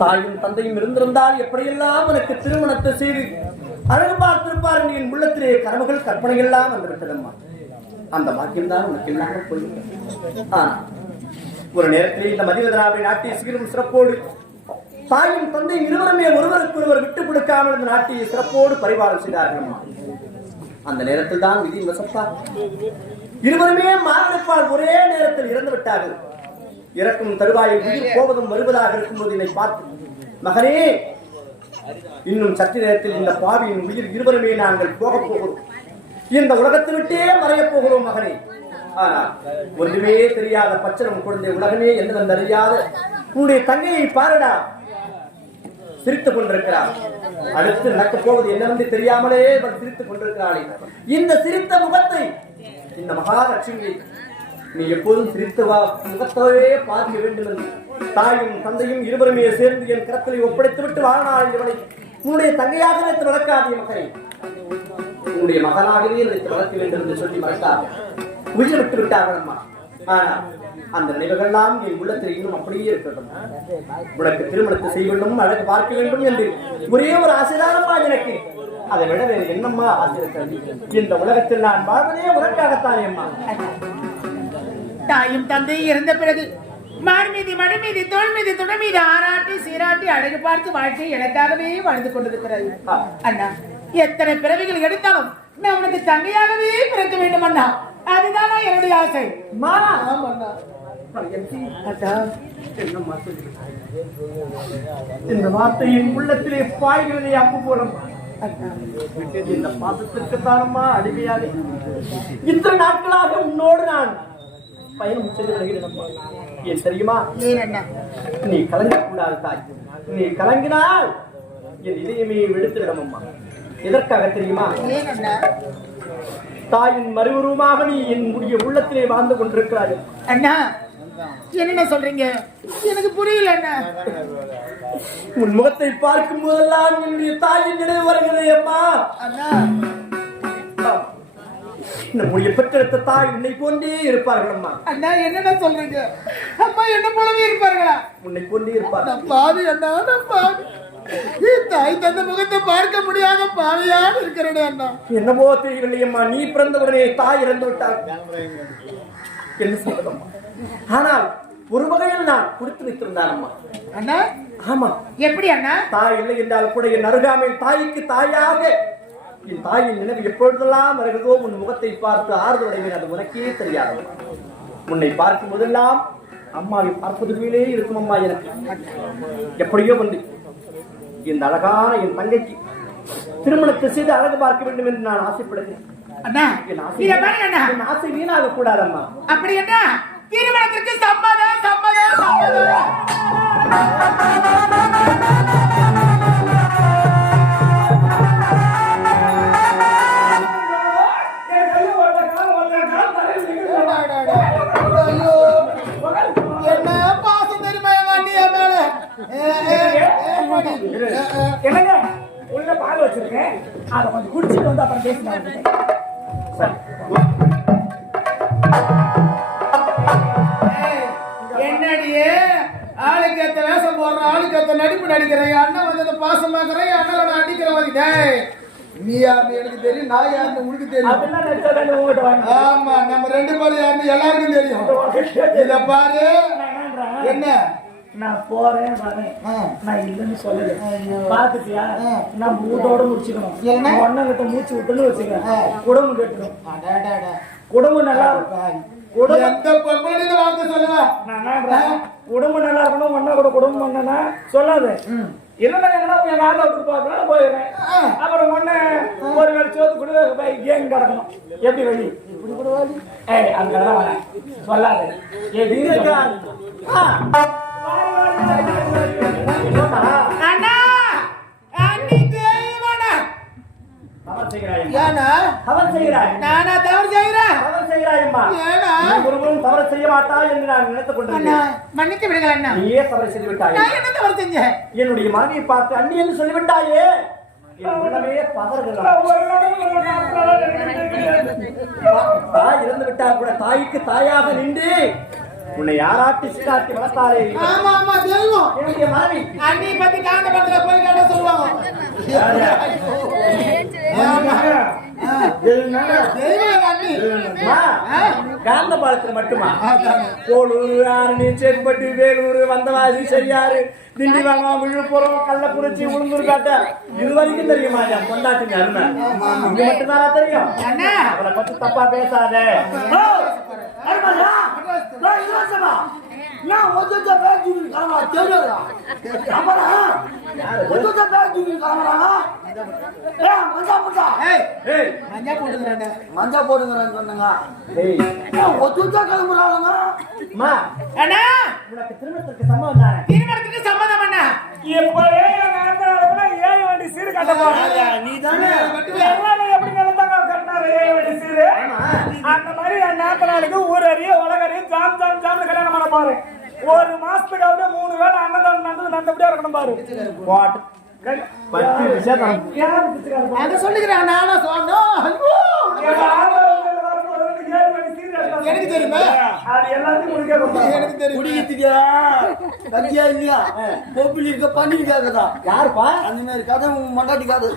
தாயும் தந்தையும் இருந்திருந்தால் எப்படியெல்லாம் எனக்கு திருமணத்தை செய்து அழகு பார்த்திருப்பார் என்று என் உள்ளத்திலே கனவுகள் கற்பனை எல்லாம் வந்துவிட்டதம்மா. அந்த பாக்கியம் தான் உனக்கு இல்லாமல் போய்விட்டது. ஒரு நேரத்தில் இந்த மதிவதனாவை நாட்டிய சீரும் சிறப்போடு தாயும் தந்தையும் இருவருமே ஒருவருக்கு ஒருவர் விட்டுக் கொடுக்காமல் இந்த நாட்டிய சிறப்போடு பரிபாலம் செய்தார்கள். அந்த நேரத்தில் தான் விதி வசப்பார் இருவருமே மாரடைப்பால் ஒரே நேரத்தில் இறந்து விட்டார்கள். இறக்கும் தருவாயில் உயிர் போவதும் வருவதாக இருக்கும்போது என்னை பார்த்து, மகனே, இன்னும் சற்று நேரத்தில் இந்த பாவியின் உயிர் இருவருமே நாங்கள் போகப் போகிறோம், இந்த உலகத்தை விட்டே மறையப் போகிறோம் மகனே. ஆனால் ஒன்றுமே தெரியாத பச்சனம் குழந்தை, உலகமே என்னதென்று அறியாத உன்னுடைய தங்கையை பாருடா, சிரித்துக் கொண்டிருக்கிறார். அடுத்து நடக்கப் போவது என்னவென்று தெரியாமலே அவர் சிரித்துக் கொண்டிருக்கிறாளே. இந்த சிரித்த முகத்தை, இந்த மகாலட்சுமியை நீ எப்போதும் சிரித்த முகத்தவே பார்க்க வேண்டும் என்று தாயும் தந்தையும் இருவருமே சேர்ந்து என் கரத்திலே ஒப்படைத்து விட்டு வாழ்நாள் இவனை உன்னுடைய தங்கையாக நினைத்து வளர்க்காதே மகனை, உன்னுடைய மகனாகவே நினைத்து வளர்க்க வேண்டும் என்று சொல்லி மறக்காது உயிர் விட்டு விட்டார்கள் அம்மா. ஆனால் அந்த நினைவுகள்லாம் என் உள்ளத்தில் இன்னும் அப்படியே இருக்கட்டும். உனக்கு திருமணத்தை செய்ய வேண்டும், அழகு பார்க்க வேண்டும் என்று ஒரே ஒரு ஆசைதானம்மா எனக்கு. அதை விட வேறு என்னம்மா ஆசை இருக்கிறது? இந்த உலகத்தில் நான் வாழ்வதே உனக்காகத்தானே அம்மா. தாயும் தந்தையும் இறந்த பிறகு மான் மீது மடி மீது தோல் மீது துணை மீது ஆராட்டி சீராட்டி அழகு பார்த்து வாழ்க்கை எனக்காகவே வாழ்ந்து கொண்டிருக்கிறது. அண்ணா, எத்தனை பிறவிகள் எடுத்தாலும் நான் உனக்கு தங்கையாகவே பிறக்க வேண்டும் அண்ணா. அதுதான் என்னுடைய ஆசை. இந்த வார்த்தையின் உள்ளத்திலே பாய்கிறதை அப்பு போடும். இந்த பாசத்திற்கு தானம்மா அடிமையாக இத்தனை நாட்களாக உன்னோடு நான் பயணம் செய்து வருகிறேன். ஏன் தெரியுமா? நீ கலங்கக்கூடாது தாய். நீ கலங்கினால் என் இதயமே வெடுத்துவிடும் அம்மா. எதற்காக தெரியுமா? தாயின் மறுவுருவமாக நீ என்னுடைய உள்ளத்திலே வாழ்ந்து கொண்டிருக்கிறாய். அண்ணா, என்ன சொல்றீங்க? எனக்கு புரியல அண்ணா. உன் முகத்தை பார்க்கும் போதெல்லாம் என்னுடைய தாயின் நினைவு வருகிறது அம்மா. அண்ணா, நம்முடைய பெற்றெடுத்த தாய் உன்னை போன்றே இருப்பார்கள் அம்மா. அண்ணா, என்னென்ன சொல்றீங்க? அம்மா என்ன போலவே இருப்பார்களா? உன்னை போன்றே இருப்பார்கள். பாவி அண்ணா, பாவி. தாய் தந்த முகத்தை பார்க்க முடியாத பாவியாக இருக்கிறேன் அண்ணா. என்னவோ தெரியவில்லை அம்மா. நீ பிறந்தவுடனே தாய் இறந்து விட்டார். என்ன சொல்றதம்மா? ஆனால் ஒரு வகையில் நான் கொடுத்து வைத்திருந்தான் அம்மா. அண்ணா, ஆமா. எப்படி அண்ணா? தாய் இல்லை என்றால் கூட என் அருகாமையில் தாய்க்கு தாயாக என் தாயின் நினைவு எப்பொழுதெல்லாம் வருகிறதோ உன் முகத்தை பார்த்து ஆறுதல் அடைவேன். அது உனக்கே தெரியாது. உன்னை பார்க்கும் போதெல்லாம் அம்மாவை பார்ப்பதுமே இருக்கும் அம்மா. எனக்கு எப்படியோ வந்து இந்த அழகான என் தங்கைக்கு திருமணத்தை செய்து அழகு பார்க்க வேண்டும் என்று நான் ஆசைப்படுகிறேன். ஆசை வீணாக கூடாதம்மா. அப்படி என்ன? திருமணத்திற்கு சம்மதம் சம்மதம் சம்மதம். என்ன பாசம் தெரியுமா என்னங்க உள்ள பால் வச்சிருக்கேன், அதை கொஞ்சம் குடிச்சிட்டு வந்து அப்புறம் பேசினாங்க. என்னடியே ஆளுக்கு ஏத்த வேஷம் போடுற, ஆளுக்கு ஏத்த நடிப்பு நடிக்கிறேன். அண்ணன் வந்து பாசம் பாக்குறேன், அண்ணன் அடிக்கிறேன். நீ யாருன்னு எனக்கு தெரியும், நான் யாருன்னு உனக்கு தெரியும். ஆமா, நம்ம ரெண்டு பேரும் யாருன்னு எல்லாருக்கும் தெரியும். இத பாரு. என்ன நான் போறேன் வரேன், நான் இல்லைன்னு சொல்லல. பாத்துட்டியா? நான் மூட்டோட முடிச்சுக்கணும். ஒன்னங்கிட்ட மூச்சு விட்டுன்னு வச்சுக்கேன், குடும்பம் கட்டணும். குடும்பம் நல்லா இருக்கும். குடும்பம் நல்லா இருக்கணும். ஒன்னா கூட குடும்பம் பண்ணனா சொல்லாது. இல்லைன்னா எங்கன்னா எங்க ஆட்டோ விட்டு போயிடுறேன். அப்புறம் ஒன்னு ஒரு வேலை சோத்து கூட கேம் கிடக்கணும். எப்படி வழி? இப்படி கூட வழி. அதுக்கெல்லாம் வரேன் சொல்லாது. மன்னித்து விடுங்கள். என்னுடைய மனைவியை பார்த்து அண்ணி என்று சொல்லிவிட்டாயே. தாய் இறந்து விட்டால் கூட தாய்க்கு தாயாக நின்று உன்னை யாராட்டி சீராட்டி வளர்த்தாரே ஆமா ஆமா தெய்வம் என்னுடைய மனைவி அண்ணி பத்தி காந்த பத்திர போய் கேட்ட சொல்லுவாங்க தெய்வம் அண்ணி காந்த பாலத்துல மட்டுமா கோளூர் ஆரணி சேத்பட்டு வேலூர் வந்தவாசி செய்யாறு திண்டிவனம் விழுப்புரம் கள்ளக்குறிச்சி உளுந்தூர் காட்ட இது வரைக்கும் தெரியுமா என் பொண்டாட்டிங்க அருமை இங்க மட்டும்தானா தெரியும் அவளை பத்தி தப்பா பேசாத மஞ்சா போடுங்கிறான்னு சொன்னாங்க ஒத்துச்சா கிளம்புறாங்க உனக்கு திருமணத்துக்கு சம்மதம் தானே திருமணத்துக்கு சம்மதம் பண்ண எப்பவே ஏழு வண்டி சீரு கட்ட போறாங்க நீ தானே எப்படி நடந்தாங்க கட்டினாரு ஏழு வண்டி சீரு அந்த மாதிரி என் நாத்தனாருக்கு ஊர் அறிய உலகறிய ஜாம் ஜாம் ஜாம் கல்யாணம் பண்ண பாரு ஒரு மாசத்துக்கு அப்படியே 3 வேளை அன்னதானம் நடந்து நல்லபடியா இருக்கணும் பாரு சொல்லுகிறேன் நானும் சொன்னோம் எனக்கு தெரியுமா அது எல்லாத்தையும் முடிக்க எனக்கு தெரியும் குடிக்கிறதுக்கா கத்தியா இல்லையா கோப்பில் இருக்க பண்ணிருக்காங்கதா யாருப்பா அந்த மாதிரி கதை மண்டாட்டி காது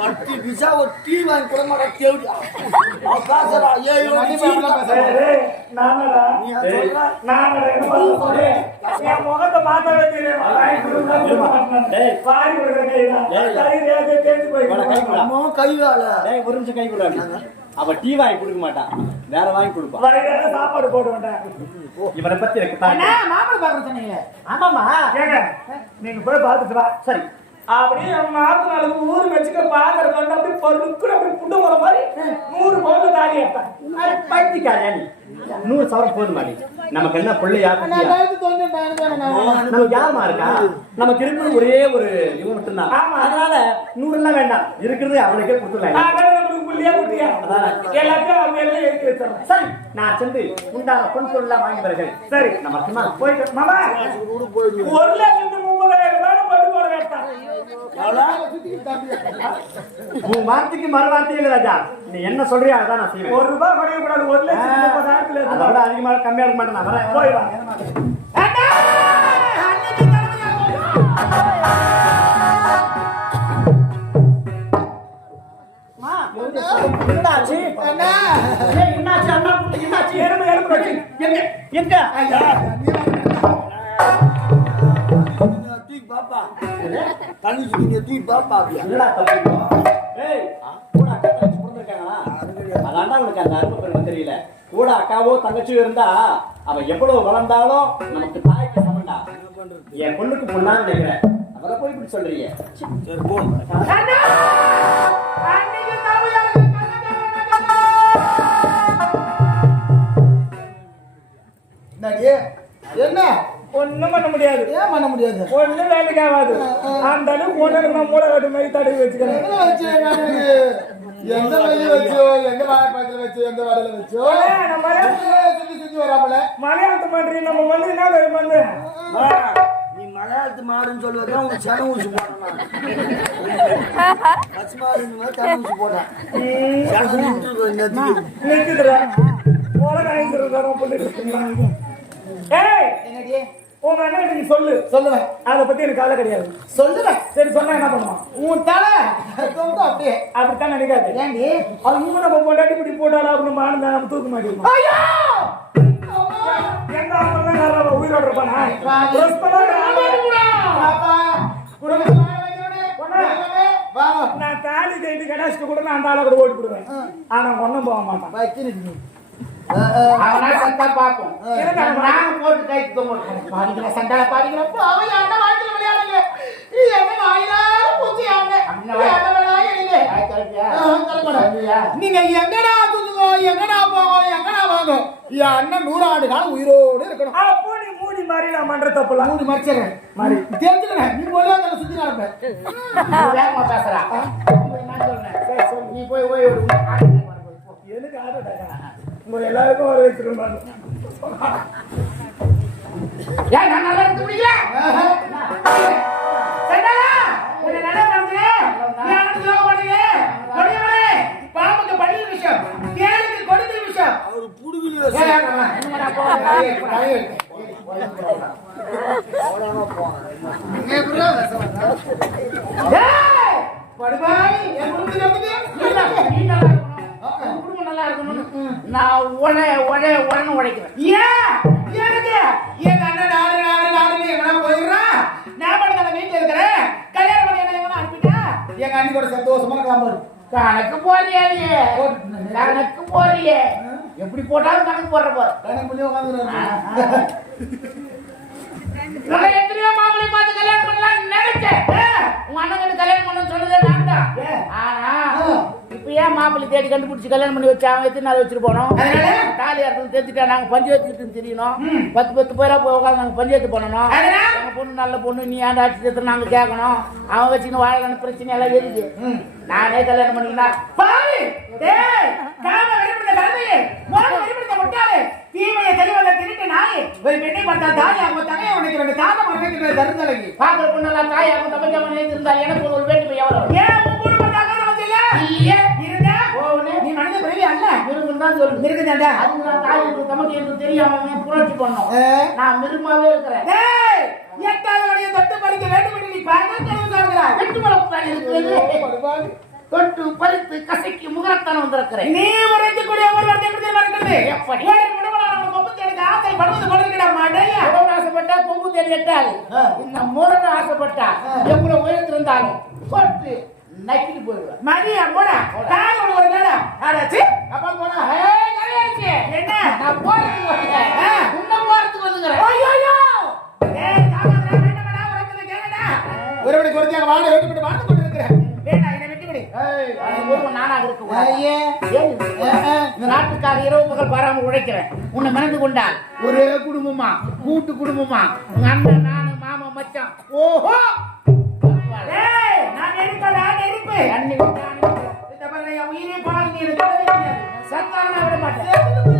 பட்டி பிசா ஒரு டீ வாங்கி கூட மாட்டா கேவுடியா காசரா ஏழு என் முகத்தை பார்த்தாவே தெரியும் கை வேலை ஒரு நிமிஷம் கை விடாது அவ டீ வாங்கி கொடுக்க மாட்டான் வேற வாங்கி கொடுப்பா சாப்பாடு போட்டு வேண்டாம் இவரை பத்தி எனக்கு மாப்பிள்ளை பாக்குற சொன்னீங்களே ஆமாமா ஏங்க நீங்க போய் பார்த்துட்டு வா சரி அப்படியே அவங்க நாட்டு நாளுக்கு ஊர் வச்சுக்க பாக்குறது வந்து அப்படி பழுக்குன்னு அப்படி புட்டு போற மாதிரி 100 பவுன் தாடி எடுத்தேன் பைத்தியக்காரியா நீ 100 சவரம் போதுமா நீ நமக்கு என்ன பிள்ளையா நமக்கு யாருமா இருக்கா நமக்கு இருக்கிறது ஒரே ஒரு இவன் மட்டும்தான் அதனால 100 எல்லாம் வேண்டாம் இருக்கிறது அவனுக்கே கொடுத்துடலாம் புள்ளியா குட்டியா எல்லாத்தையும் அவங்க எல்லாம் எடுத்து வச்சிடறேன் சரி நான் சென்று உண்டான பொன் பொருள்லாம் வாங்கி வருகிறேன் சரி நம்ம சும்மா போயிட்டு மாமா 1,30,000 பட்டு போட வேண்டாம் உன் வார்த்தைக்கு மறு வார்த்தை இல்லை ராஜா நீ என்ன சொல்றியா அதான் நான் செய்வேன் ₹1 குறைய கூடாது 1,30,000 அதை விட அதிகமாக கம்மியா இருக்க மாட்டேன் நான் வரேன் போயிடுவாங்க என்னாச்சு என்னாச்சு அண்ணா என்னாச்சு எறும்பு எங்க தூக்கி பாப்பா தண்ணி தூக்கி பாப்பா என்னடா தப்பு ஏய் கூட அக்கா தங்கச்சி பிறந்திருக்காங்களா அதான்டா உனக்கு அந்த அருமை பெருமை தெரியல கூட அக்காவோ தங்கச்சியோ இருந்தா அவ எவ்வளவு வளர்ந்தாலும் நமக்கு தாய்க்கு சமண்டா என் பொண்ணுக்கு பொண்ணான்னு நினைக்கிறேன் அவரை போய் இப்படி சொல்றீங்க சரி போ என்ன ஒண்ணும் பண்ண முடியாது ஏன் பண்ண முடியாது ஒண்ணும் வேலைக்கு ஆகாது அந்த அளவுக்கு ஒண்ணு நான் மூளை கட்டு மாதிரி தடவி வச்சுக்கிறேன் எந்த வழியில வச்சோ எந்த வாழைப்பழத்துல வச்சோ எந்த வடையில வச்சோ நம்ம சுத்தி வராமல மலையாளத்து பண்றீங்க நம்ம மண்ணு என்ன வேறு மண்ணு நீ மலையாளத்து மாடுன்னு சொல்லுவதுதான் உனக்கு சன ஊசி போடணும் பச்சை மாடு சன ஊசி போட்டேன் நிறுத்துறா உலக ஐந்துறோம் பண்ணிட்டு என்னடி உங்க அண்ணன் நீ சொல்லுவேன் அதை பத்தி எனக்கு கவலை கிடையாது சொல்லுவேன் சரி சொன்னா என்ன பண்ணுவான் உன் தலை அப்படியே அப்படித்தான் நினைக்காது ஏண்டி அது இன்னும் நம்ம பொண்டாட்டி இப்படி போட்டாலும் அப்படின்னு மாறுந்தா நம்ம தூக்க மாட்டோம் எந்த ஆம்பளை உயிரோட இருப்பானா நான் தாலி கைட்டு கடாசிட்டு கூட நான் அந்த ஆளை கூட ஓடி போடுவேன் ஆனா ஒன்னும் போக மாட்டான் அவனா சண்டை பாப்போம் நாங்க போட்டு கைக்கு பாடிக்கிற சண்டை பாடிக்கிறப்போ அவன் என்ன வாழ்க்கையில் விளையாடுங்க என்ன வாயிலா பூச்சி நீங்க எங்கடா தூங்குங்க எங்கடா போங்க எங்கடா வாங்க என் அண்ணன் 100 ஆண்டு காலம் உயிரோடு இருக்கணும் அப்போ நீ மூடி மாதிரி நான் பண்ற தப்புலாம் மூடி மறைச்சிடுறேன் மாதிரி தெரிஞ்சுக்கிறேன் நீ போய் அந்த சுத்தி நடப்பேன் வேகமா பேசுறா நீ போய் போய் எதுக்கு ஆட்டோ உங்க எல்லாருக்கும் வர வச்சிருந்தாங்க ஏன் நான் நல்லா இருக்க முடியல செண்டலா உன்னை நல்லா பண்ணுங்க நீ அண்ணன் யோக பண்ணுங்க பாம்புக்கு பள்ளி விஷயம் கேளுக்கு கொடுத்த விஷயம் அவர் புடுகுல படுபாவி என் குடும்பத்துல இருக்குது. நீ நல்லா இருக்கணும், குடும்பம் நல்லா இருக்கணும்னு நான் உடனே உழைக்கிறேன். ஏன் எனக்கு என் அண்ணன் நாடு எங்கனா போயிடுறான். நான் மட்டும் நான் வீட்டுல இருக்கிறேன். கல்யாணம் பண்ணி என்ன எங்கனா அனுப்பிட்டா எங்க அண்ணி கூட சந்தோஷமா இருக்கலாம் பாரு. கணக்கு போறியே கணக்கு போறியே எப்படி போட்டாலும் கணக்கு போடுற போற. கணக்கு பண்ணி உட்காந்துருக்காரு. உன்னை எத்தனையோ மாப்பிள்ளை பார்த்து கல்யாணம் பண்ணலாம்னு நினைச்சேன். உங்க அண்ணன் கல்யாணம் பண்ண சொன்னதே நான் தான். ஆனா இப்ப ஏன் மாப்பிள்ளை தேடி கண்டுபிடிச்சு கல்யாணம் பண்ணி வச்சு அவன் எத்தனை நாள் வச்சுட்டு போனோம். தாலி அறுத்து தெரிஞ்சுட்டா நாங்க பஞ்சாயத்து தெரியணும். 10 பேரா போய் உட்காந்து நாங்க பஞ்சாயத்து பண்ணணும். எங்க பொண்ணு நல்ல பொண்ணு, நீ ஏன்டா ஆட்சி நாங்க கேட்கணும். அவன் வச்சுன்னு வாழலான பிரச்சனை எல்லாம் எதுக்கு. நானே கல்யாணம் பண்ணிக்கினா தீமையை தெளிவதை திருட்டு நாய் ஒரு பெண்ணை பார்த்தா தாய் அவங்க தகையை உனக்கு ரெண்டு தாத்தா மறைக்கிற தருந்தலைக்கு பாக்குற பொண்ணெல்லாம் தாய் அவங்க தப்பச்சா பண்ணி இருந்தா எனக்கு ஒரு வேண்டுமை எவ்வளவு. ஏன் உன் குடும்பம் தாங்க நமக்கு இல்ல இல்லையே இருந்தா நீ மனித பிறவி அல்ல மிருகம் தான் சொல்லு. இருக்குதாண்டா அது நான் தாய் எனக்கு தமக்கு என்று தெரியாம புரட்சி பண்ணோம். நான் மிருகமாவே இருக்கிறேன். எட்டாவது தொட்டு பறிக்க வேண்டும் என்று நீ பார்க்கிறாய். வெட்டு மலப்புதான் இருக்கிறது. தொட்டு பறித்து கசைக்கு முகரத்தான் வந்திருக்கிறேன். நீ உரைக்கக்கூடிய ஒரு வார்த்தை எப்படி மறக்கிறது? எப்படி? ஒரு முடவனான கொம்பு தேடி ஆசை படுவது படுகிற மாடையா உடம்பு ஆசைப்பட்டா கொம்பு தேடி எட்டாது. இந்த முரண ஆசைப்பட்டா எவ்வளவு உயர்த்திருந்தாலும் தொட்டு நக்கிட்டு போயிடுவேன். மதியா போடா தாய் ஒரு நேடா ஆடாச்சு அப்பா போடா என்ன நான் போறதுக்கு வந்துக்கிறேன். இன்னும் போறதுக்கு வந்துக்கிறேன். ஐயோ ஏய் தாமதா வேண்டாம்டா உரைக்கத கேளுடா ஒருவனை குறிச்சாக வாழ வேண்டும் என்று வாழ்ந்து கொண்டிருக்கிறேன். வேண்டாம் என்னை விட்டுவிடு. நானாக இருக்க இந்த நாட்டுக்காக இரவு பகல் பாராமல் உழைக்கிறேன். உன்னை மறந்து கொண்டால் ஒரே குடும்பமா கூட்டு குடும்பமா உங்க அண்ணன் நானு மாமா மச்சான். ஓஹோ ஏய் நான் எடுக்கடா நெருப்பு அண்ணி இந்த பாருங்க என் உயிரே போனால் நீ எனக்கு சத்தான விட மாட்டேன்.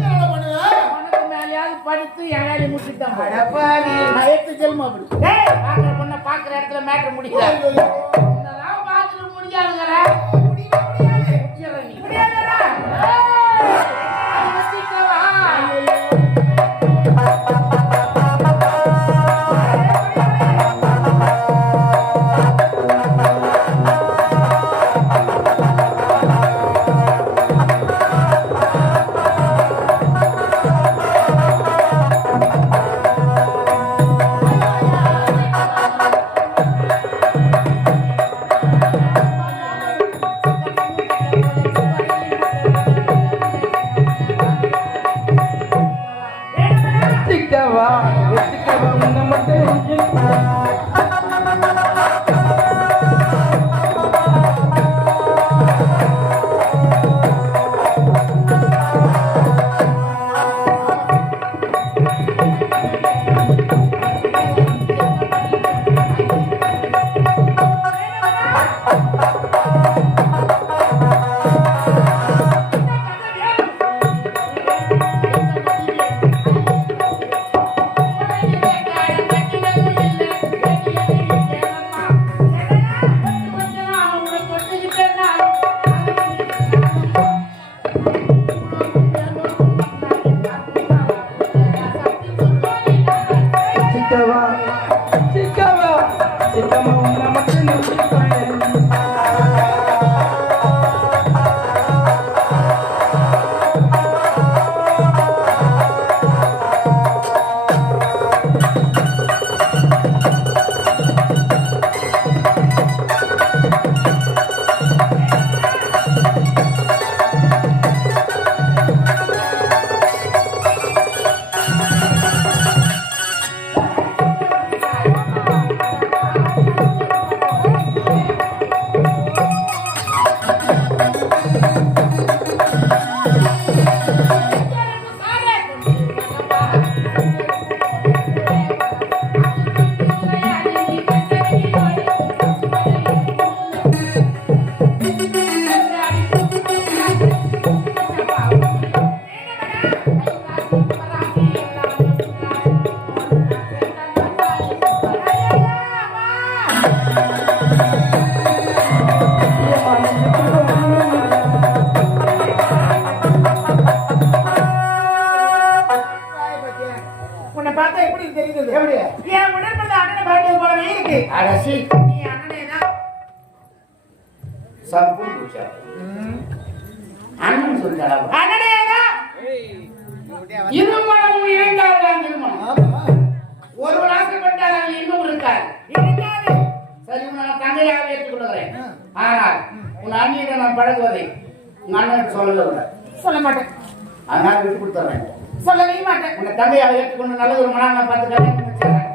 என்ன பண்ணுவ உனக்கு மேலேயாவது படுத்து என் வேலையை முடிச்சுட்டான். அடப்பாவி நான் 8 ஜென்மம் அப்படி. ஏய் பாக்குற பொண்ணை பாக்குற இடத்துல மேட்டர் முடிக்கல. இதெல்லாம் பாக்குறது முடியாதுங்கிற முடியாது நீ முடியாதுடா உன்னை பார்த்தா எப்படி தெரியுது? எப்படி? என் உடற்பட அண்ணனை பார்த்தது போலவே இருக்கு. அடசி நீ அண்ணனே தான். சப்பு பூச்சா அண்ணன் சொல்லிட்டாரா? அண்ணனே தான். இருமணம் இணைந்தால்தான் திருமணம். ஆமா. ஒருவர் ஆசைப்பட்டால் இன்னும் இருக்காது. இருக்காது. சரி, நான் தங்கையாக ஏற்றுக்கொள்கிறேன். ஆனால் உன் அண்ணியிடம் நான் பழகுவதை உங்க அண்ணனுக்கு சொல்லவே இல்லை. சொல்ல மாட்டேன். அதனால விட்டு கொடுத்துறேன். சொல்லவே மாட்டேன். உன்னை தங்கையாக ஏற்றுக்கொண்டு நல்ல ஒரு மனம் நான் பார்த்து கல்யாணம் பண்ணி வச்சிடுறேன்.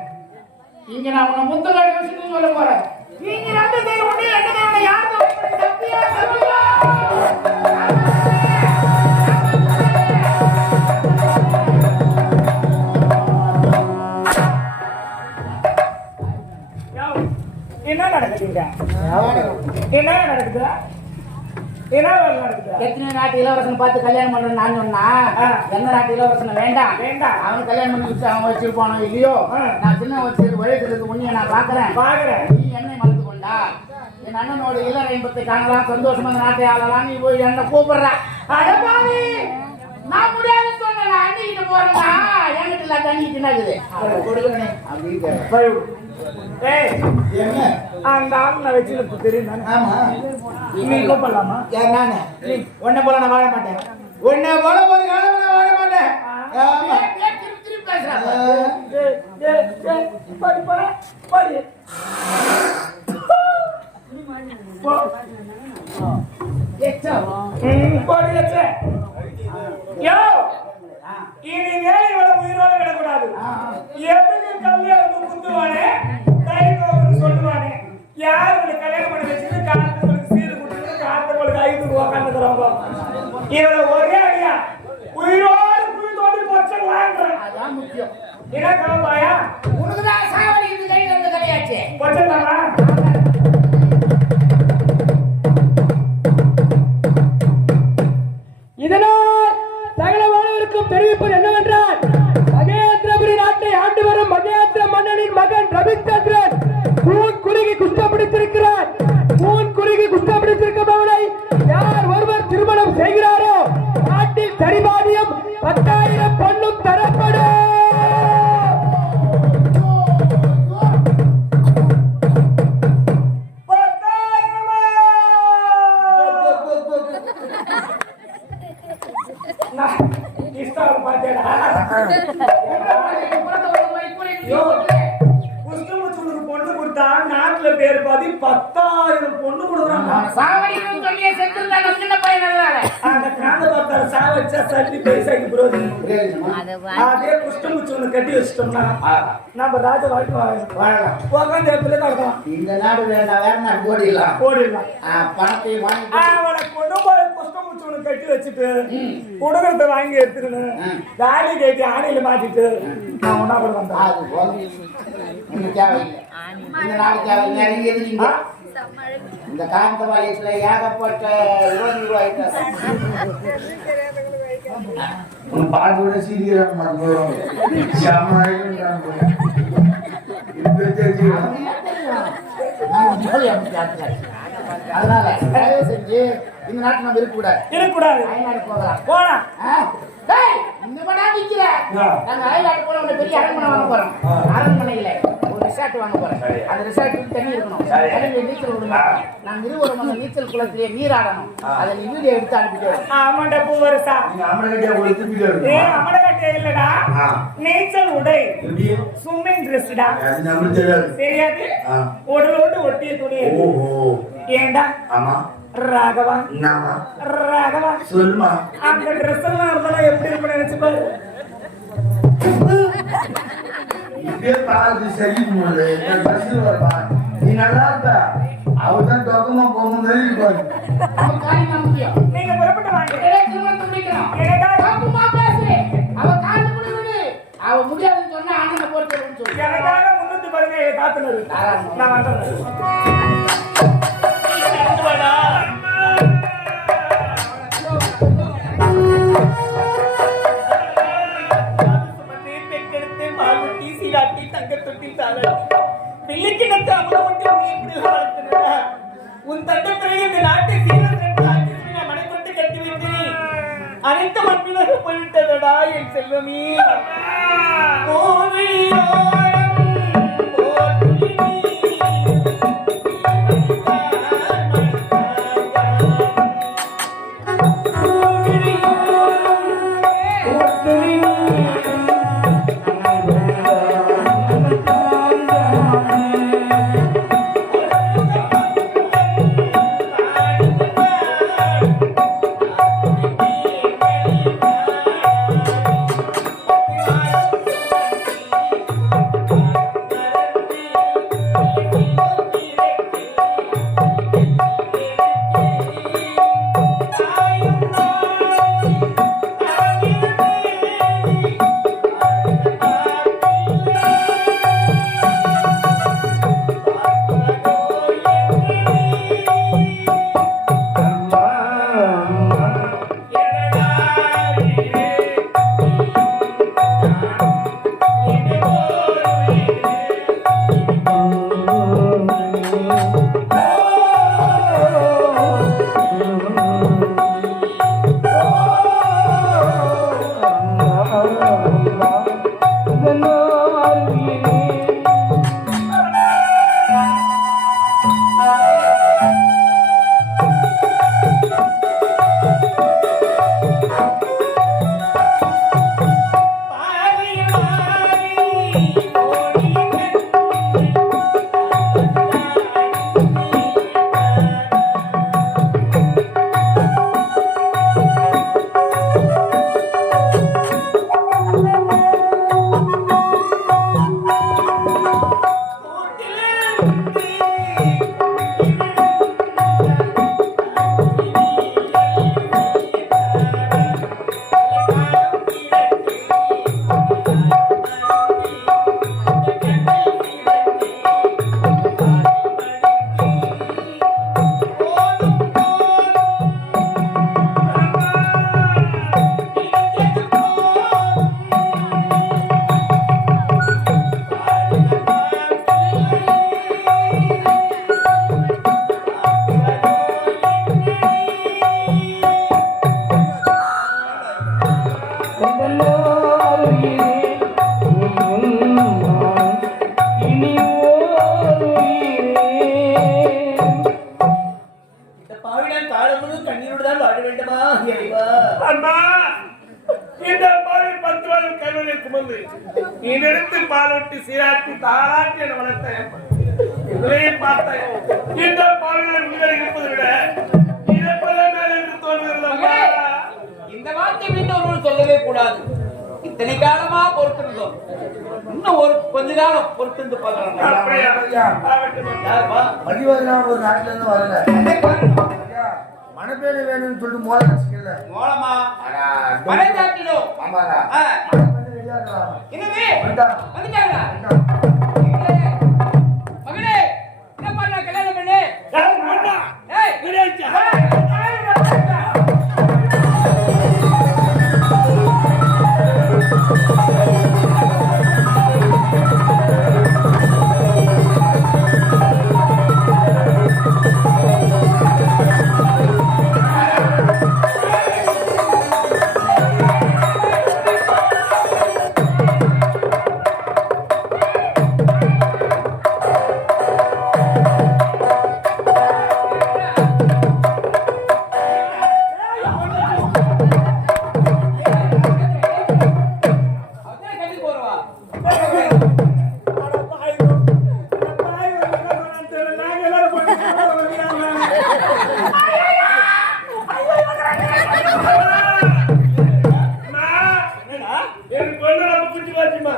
இங்க நான் உன்னை முத்தலாடி விஷயத்தையும் சொல்ல போறேன். நீங்க ரெண்டு பேரும் ஒண்ணு ரெண்டு பேரும் யாரும் சத்தியா சொல்லுங்க. என்ன நடக்குதுங்க? என்ன நடக்குது? என்ன நடக்குது? எத்தனை நாட்டு இளவரசன் பார்த்து கல்யாணம் பண்றேன்னு நான் சொன்னா எந்த நாட்டு இளவரசனை வேண்டாம் வேண்டாம். அவன் கல்யாணம் பண்ணி வச்சு அவன் வச்சிருப்பானோ இல்லையோ, நான் சின்ன வச்சு வயசுக்கு உன்னைய நான் பாக்குறேன். நீ என்னை மறந்து கொண்டா என் அண்ணனோட இள இன்பத்தை காணலாம், சந்தோஷமா அந்த நாட்டை ஆளலாம். நீ போய் என்ன கூப்பிடுற? அடப்பாவி, நான் முடியாது சொன்னேன். அண்ணிக்கிட்ட போறேன்னா என்கிட்ட இல்ல தண்ணி தின்னாக்குது கொடுக்குறேன் அப்படின்னு. ஏய், என்ன? அந்த ஆளு நான் வச்சு தெரியும் தானே? ஆமா. நீ கூப்பிடலாமா? யார் நானு? உன்னை போல நான் வாழ மாட்டேன். உன்னை போல ஒரு காலம் நான் வாழ மாட்டேன். ஆமா. திருப்பி பேசுறாங்க. பாடி பாடி பாடி. பாடி வச்சே. யோ, இனி மேலே இவ்வளவு உயிரோட விடக்கூடாது. எதுக்கு கல்யாணம் குத்துவானே கைகோன்னு சொல்லுவானே, யார் உங்களை கல்யாணம் பண்ணி வச்சுட்டு காலத்துக்கு சீரு கொடுத்துட்டு காலத்துக்கு ஐதுக்கு உக்காந்துக்கிறவங்க இவளை ஒரே அடியா உயிரோடு குழி தோண்டி பொச்சலான்றேன். அதான் முக்கியம். என்ன கிளம்பாயா? உனக்குதான் சாவடி இந்த கை வந்து கிடையாச்சு. பொச்சலாமா? இதனால் சகல மாணவருக்கும் தெரிவிப்பது என்னவென்றால், மகேந்திரபுரி நாட்டை ஆண்டு வரும் மகேந்திர மன்னனின் மகன் ரவிச்சந்திரன் கூன் குறுகி குஷ்டம் பிடித்திருக்கிறார். கூன் குறுகி குஷ்டம் பிடித்திருப்பவனை யார் ஒருவர் திருமணம் செய்கிறாரோ நாட்டில் சரிபாதியம் 10,000 பொன்னும் தரப்படும். பொண்ணு கொடுத்தா நாட்டுல பேர் பாதி 10,000 பொண்ணு கொடுக்குறாங்க. சாவடி சொல்லியே செத்துருந்தா சின்ன பையன் எழுதாரு. அந்த காந்த பார்த்தாரு சாவச்சா சல்லி பைசாக்கு பிரயோஜனம். அதே குஷ்டமுச்சு ஒண்ணு கட்டி வச்சிட்டோம்னா நம்ம ராஜ வாழ்க்கை வாழலாம். உட்காந்து பிள்ளை நடக்கலாம். இந்த நாடு வேண்டாம், வேற நாடு போடிடலாம். போடிடலாம். பணத்தை வாங்கி அவனை கொண்டு போய் குஷ்டமுச்சு ஒண்ணு கட்டி வச்சுட்டு குடும்பத்தை வாங்கி எடுத்துக்கணும். தாலி கட்டி ஆணையில மாட்டிட்டு நான் ஒன்னா கூட வந்தேன். அது போதும். இன்னும் தேவையில்லை. இந்த நாடு தேவை நிறைய எதிரிங்க. இந்த காந்த பாலியத்துல ஏகப்பட்ட ரூபாய்க்கு பாட்டோட சீரியல் மாட்டோம். அதனால தயவு செஞ்சு இந்த நாட்டு நம்ம இருக்கக்கூடாது. இருக்கக்கூடாது. அயல்நாடு போகலாம். போலாம். இந்த மடா நிக்கிற நாங்க அயல்நாடு போல ஒரு பெரிய அரண்மனை வாங்க போறோம். அரண்மனையில ஒரு ரிசார்ட் வாங்க போறோம். அந்த ரிசார்ட்டுக்கு தண்ணி இருக்கணும், தண்ணியில நீச்சல் விடணும். நாங்க இருவரும் அந்த நீச்சல் குளத்திலேயே நீராடணும். அதை நீ வீடியோ எடுத்து அனுப்பிட்டு ஆமாண்டா பூவரசா. ஏ அமரகட்டே இல்லடா, நீச்சல் உடை ஸ்விம்மிங் ட்ரெஸ்டா. தெரியாது, உடலோடு ஒட்டிய துணி. ஏண்டா ராகவா ராகவா சொல்லுமா, அந்த ட்ரெஸ் எல்லாம் இருந்தா எப்படி இருப்பேன் நினைச்சு பாரு. நீ நல்லா இருப்ப. அவதான் தொகமா போகும்போது நீங்க புறப்பட்டு வாங்க. அவ முடியாதுன்னு சொன்னா அண்ணனை போட்டு சொல்லு. எனக்காக முன்னூத்தி பாருங்க காத்துனது. நான் வந்துடுறேன். உன் தட்டப்பிறகு இந்த நாட்டை மனை கொண்டு கட்டி வைத்தேன். அனைத்து மக்களும் போய்விட்டதடா என் செல்வமே. வந்தனோ அருகிலே இதெடுத்து பாலோட்டி சீராட்டி தாராட்டி என வளர்த்தேன். இதிலேயும் பார்த்தேன். இந்த பால்களை உயிரை இருப்பதை விட இறப்பதே மேல் என்று தோன்றுகிறதா? இந்த வார்த்தை மீண்டும் ஒருவர் சொல்லவே கூடாது. இத்தனை காலமா பொறுத்திருந்தோம். இன்னும் ஒரு கொஞ்ச காலம் பொறுத்திருந்து பார்க்கலாம். மதிவதனால ஒரு நாட்டுல இருந்து வரல. மனப்பேடு வேணும்னு சொல்லிட்டு மோளமா மழை தாட்டிடும். ஆமாடா. என்னது வந்துட்டாங்க மகனே, என்ன பண்ண கல்யாணம் பண்ணு.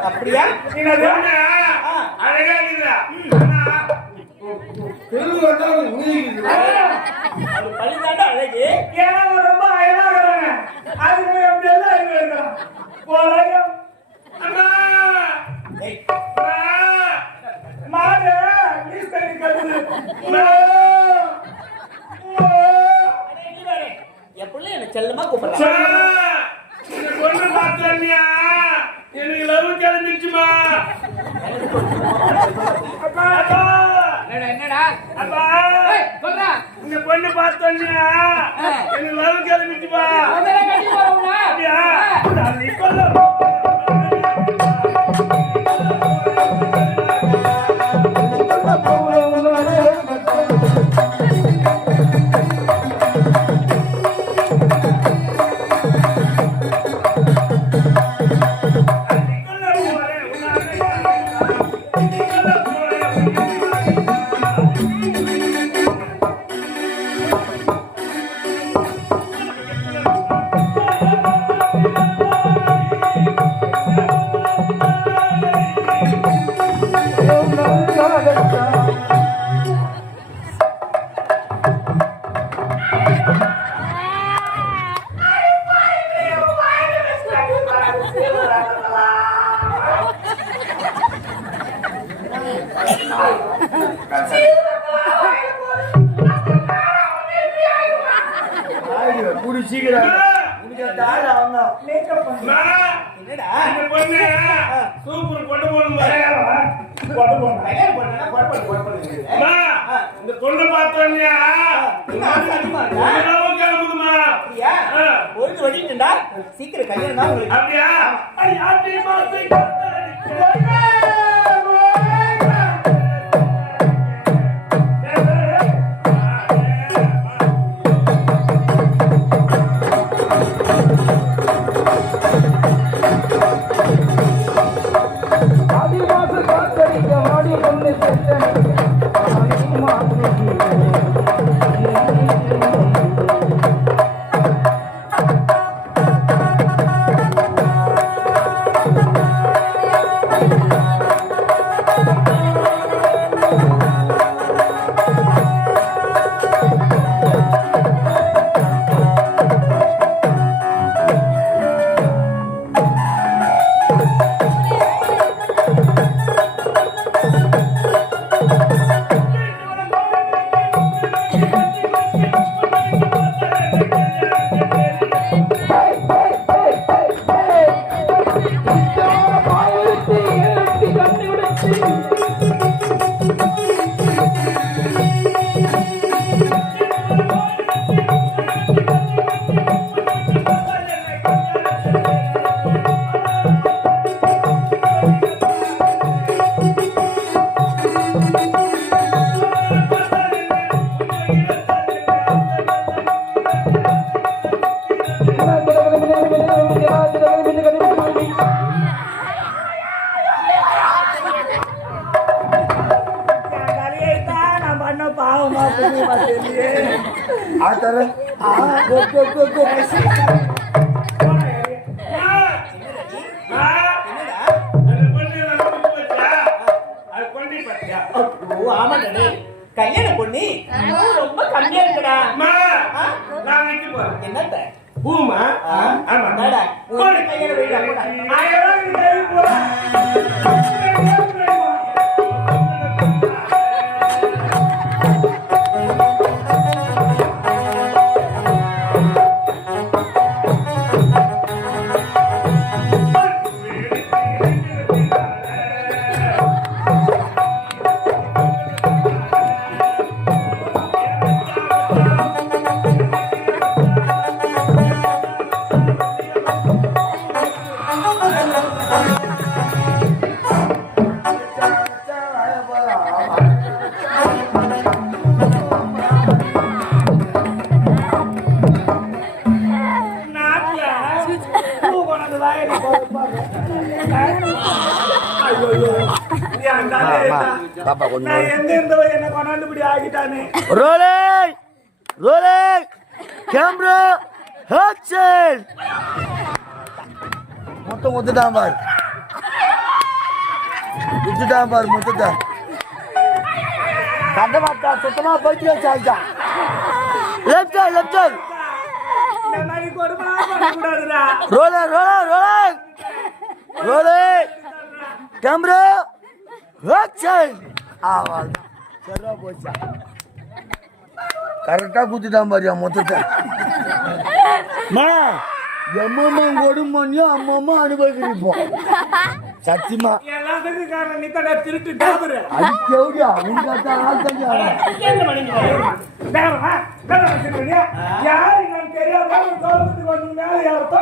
அப்படியா? அழகா இருக்குதா? அழகு ஏன்னா ரொம்ப அழகா இருக்கிறாங்க. அதுக்கு எப்படி எல்லாம் அழகா இருக்கிறான். மாடு நீஸ் தண்ணி கட்டுது. என் பிள்ளை என்ன செல்லமா கூப்பிடுறான். பொண்ணு பார்த்தா எனக்கு லவ் கிளம்பிச்சுமா. என்னடா அப்பா சொல்றா, இந்த பொண்ணு பார்த்தோன்னா எனக்கு லவ் கிளம்பிச்சுமா. அப்படியா? நீ சொல்ல சூப்பர் கொண்டு போகணும். இந்த பொண்ணு பார்த்தோம்யா கிளம்புதுமா. பொழுது வடிட்டுண்டா சீக்கிரம் கல்யாணம் தான் உங்களுக்கு. அப்படியா? ஆதிவாசி காத்தடிக்க ஆடி கொண்டு கல்யாணம் பொண்ணி ரொம்ப கம்மியா இருக்குடா. என்னத்த பூமா ஆமா கல்யாணம் வைடா போடா. என்ன கொண்டாந்து இப்படி ஆகிட்டானே. கேமரா ஆக்ஷன் மொத்தம் ஒத்துட்டான் பார் மொத்தத்தை கண்ட மாட்டா சுத்தமா போயிட்டு வச்சாச்சா. லெஃப்ட் இந்த மாதிரி கொடுமை பண்ணக்கூடாதுடா. ரோலர் கேமரா ஆக்ஷன் சரியா போச்சா. கரெக்டா குத்திட்டான் பாரியா மொத்தத்தை. எம்மம்மா கொடுமோனியோ அம்மம்மா அனுபவிப்போம் சத்தியமா. எல்லாத்துக்கும் காரணம் நீ தான் திருட்டு டாபரு. அது கேவடியா உங்க ஆள் தங்க யாரு நான் தெரியாத மேல யார்த்தோ